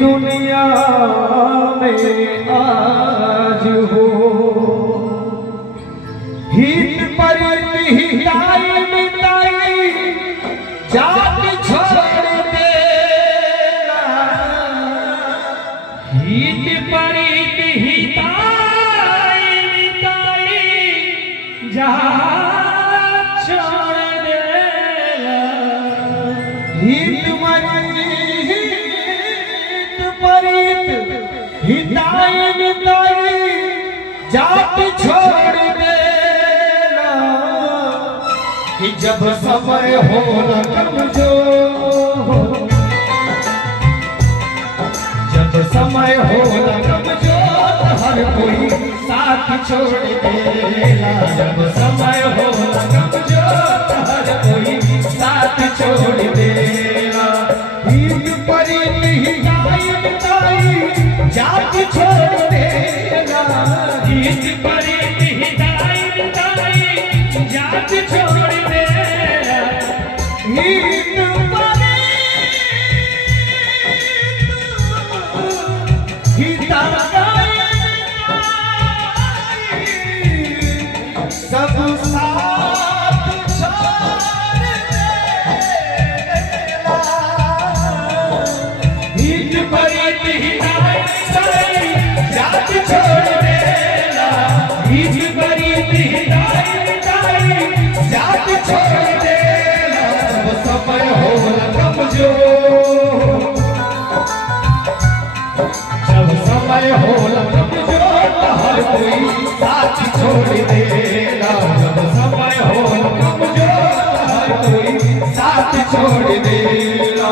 दुनिया में आज हो हित परित हिताई मिताई जात छोड़ देना हित परित हिताई मिताई जात छोड़ देना हित परित हिताई मिताई जात छोड़ देना कि जब समय हो न कमजोर जब समय हो न कमजोर हर कोई साथ छोड़ देना जब समय हो न कमजोर हर कोई साथ छोड़ देना हित परित हिताई मिताई जात छोड़ देना हित परित हिताई मिताई जात छोड़ देना हित परित हिताई सब साथ छोड़ देना हित परित हिताई जात छोड़ देना हित परित हिताई मिताई जात छोड़ देना जब समय हो न कमजोर जब समय हो न कमजोर हर कोई साथ छोड़ देना जब समय हो न कमजोर हर कोई साथ छोड़ देना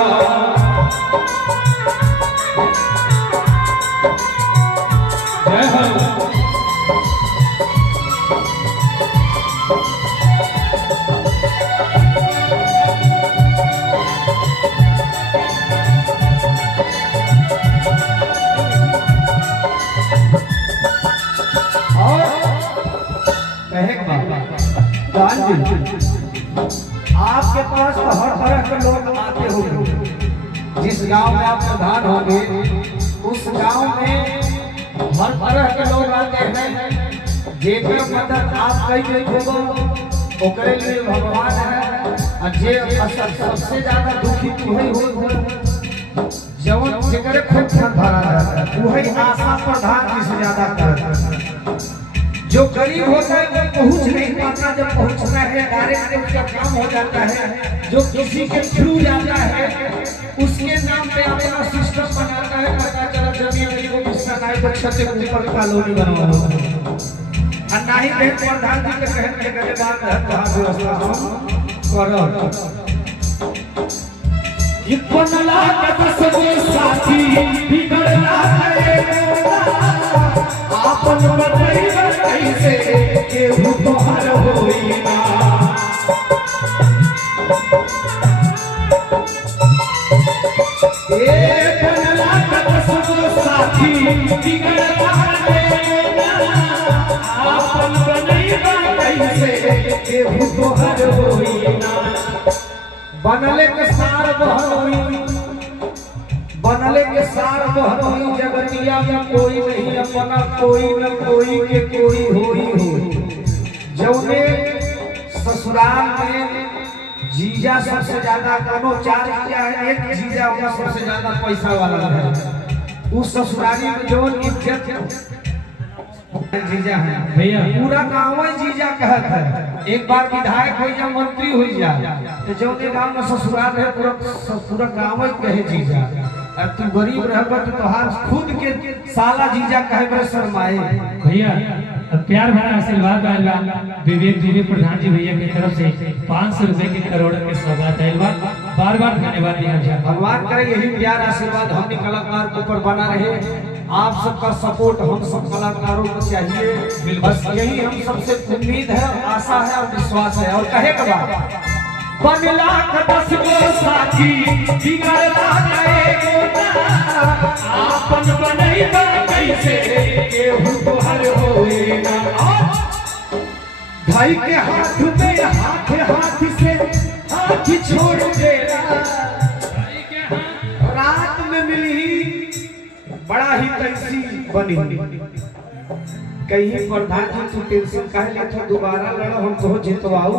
जय हो आपके पास तो हर तरह के लोग आते होंगे जिस गांव में आप प्रधान होंगे उस गांव में हर तरह के लोग आते हैं जेकर मदद आप कई होगा ओकरे लिए भगवान है और जे सबसे ज्यादा दुखी वही हो जवन जेकरे खूब धन भरा रहता है वही आशा प्रधान जी से ज्यादा करता है जो गरीब होता है वो पहुंच नहीं पाता जब पहुंचना है डायरेक्ट उसका काम हो जाता है जो किसी के थ्रू जाता है उसके नाम पे अपना सिस्टम बनाता है पता चला जमीन में को गुस्सा नहीं तो छत के ऊपर कॉलोनी बनवा और ना ही कहीं प्रधान जी के कहने के गले बात है कहां व्यवस्था करो ये बनला का सब साथी बिगड़ला है आपन बतैबा कैसे केहू तोहर होई ना ए बनला का सब साथी बिगड़ला है आपन बनैबा कैसे केहू तोहर होई ना बनले के सार बहनोई बनले के सार बहनोई जगतिया में कोई नहीं अपना कोई न कोई के कोई होई हो जौने ससुराल में जीजा सबसे ज्यादा कोनो चार जीजा है एक जीजा होगा सबसे ज्यादा पैसा वाला है उस ससुराली में जो इज्जत जीजा है भैया पूरा गांव जीजा कहत है एक बार विधायक हो जा मंत्री हो जा तो जौने गांव में ससुराल है पूरा गांव ही कहे जीजा और तू गरीब रहबा तो तोहार खुद के साला जीजा कहे बड़े शर्माए भैया प्यार भरा आशीर्वाद आइल बा विवेक जी प्रधान जी भैया की तरफ से 500 रुपए के करोड़ के सौगात आइल बा बार-बार धन्यवाद दिया भगवान करे यही प्यार आशीर्वाद हम कलाकार के ऊपर बना रहे आप सबका सपोर्ट हम सब कलाकारों को चाहिए बस यही हम सबसे उम्मीद है आशा है और विश्वास है और कहे का बात बनला का 10 गो साथी बिगड़ला गए आपन बनैबा कैसे केहू तोहर होए ना भाई के हाथ में हाथ से हाथ छोड़ देना रात में मिली कैसी बनी। कहीं प्रधान जी तू टेंशन काहे ले था, दोबारा लड़ो हम तो जितवाऊ।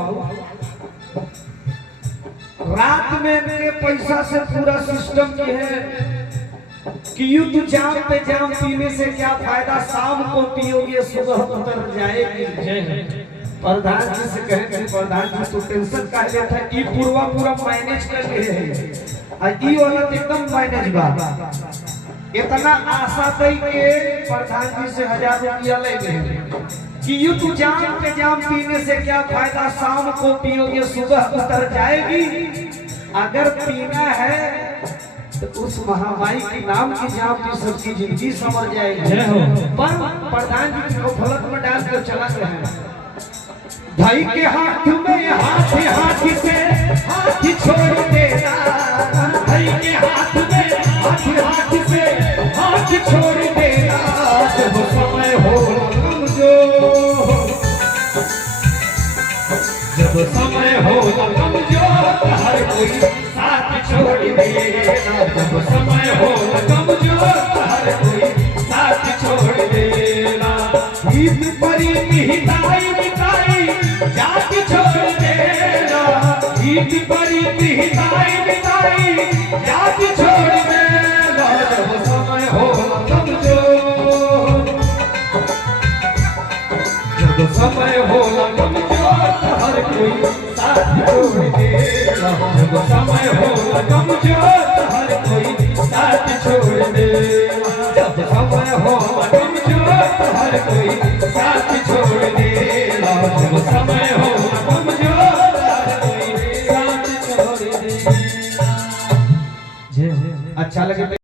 रात में इनके पैसा से पूरा सिस्टम की है कि युद्ध जाम पे जाम पीने से क्या फायदा, शाम को पियोगे सुबह उतर जाएगी। प्रधान जी से कहे थे, प्रधान जी तो टेंशन का लेता है, ई पूरा मैनेज कर ले है आ ई वाला एकदम मैनेज बा। इतना आशा दई के प्रधान जी से 1000 रुपया ले गए कि युद्ध जाम पे जाम पीने से क्या फायदा, शाम को पियोगे सुबह उतर जाएगी। अगर पीना है तो उस महामारी के नाम की जाम की सबकी जिंदगी समझ जाएगी। पर प्रधान जी को फलक में डाल कर चला गया। भाई के हाथ में हाथ से हाथ छोड़ देना, भाई के हाथ में हाथ से हाथ छोड़ देना। जब समय हो कमजोर, जब समय हो कमजोर हर कोई साथ छोड़ देना। जब समय हो कमजोर हर कोई साथ छोड़ देना। हित परी हिताई मिताई जात छोड़ देना, हित परी हिताई मिताई जात छोड़ देना। जब समय हो कमजोर, जब समय हो कमजोर हर कोई साथ छोड़ देना। जब समय हो कमजोर हर कोई साथ छोड़ देना। जब समय हो कमजोर हर कोई साथ छोड़ देना। जब समय हो कमजोर हर कोई साथ छोड़ देना। अच्छा लगे।